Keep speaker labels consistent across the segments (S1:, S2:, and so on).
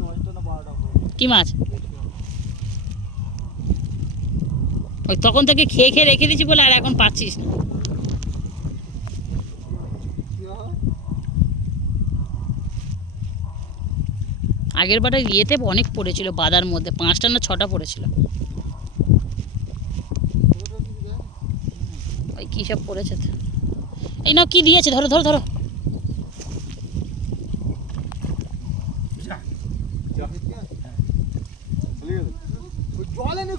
S1: দশটা না বারোটা কি মাছ? ওই তখন তোকে খেয়ে খেয়ে রেখে দিচ্ছি বলে আর এখন পাচ্ছিস না। আগের বারে ইয়েতে অনেক পড়েছিল বাদার মধ্যে পাঁচটা না ছটা পড়েছিল। কী সব করেছে? এই নাও কি দিয়েছে? ধরো ধরো ধরো।
S2: জল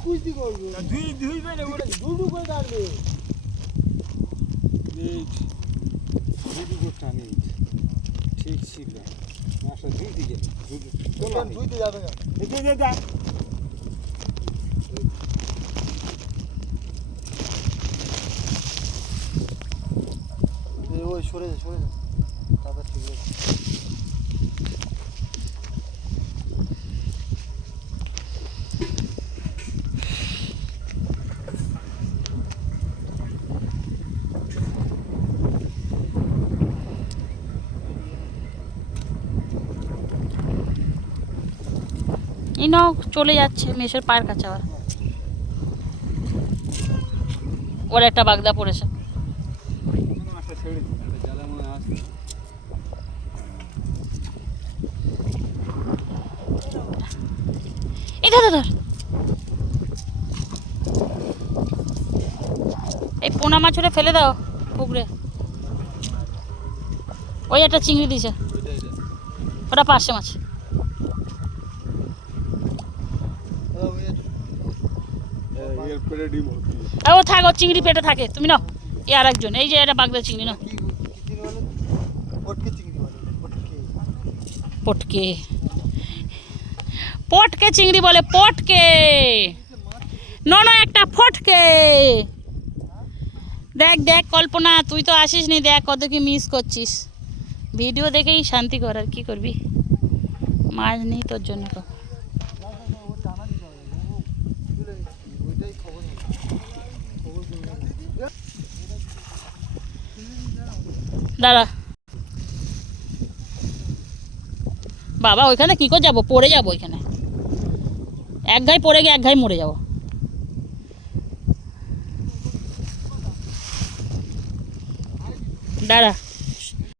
S2: কুস্তি করব।
S3: ওটা
S2: দুদু করে করতে ঠিক ছিল। ধুইতে গেলে। দুদু ধুইতে যাবে না
S3: দে দে দে
S2: এ ওই সরে যা সরে যা। তারপর ঠিক আছে।
S1: নাও, চলে যাচ্ছে মেশের পায়ের কাছে আবার। ওর একটা বাগদা পড়েছে। এই ধর এই পোনা মাছ ওটা ফেলে দাও পুকুরে। ওই একটা চিংড়ি দিছে ওটা পার্শে মাছ। ও থাক চিংড়ি পেটে থাকে। তুমি নাও এই আর একজন এই যে এটা বাগদা চিংড়ি নাও।
S2: পটকে পটকে
S1: চিংড়ি বলে পটকে। নন একটা ফটকে। দেখ দেখ, কল্পনা, তুই তো আসিস নি দেখ কত কি মিস করছিস। ভিডিও দেখেই শান্তি কর, আর কি করবি? মাছ নেই তোর জন্য তো। দাঁড়া। বাবা, ওইখানে কী করে যাব? পড়ে যাব ওইখানে। এক ঘাই পড়ে গিয়ে এক ঘাই মরে যাব। দাঁড়া।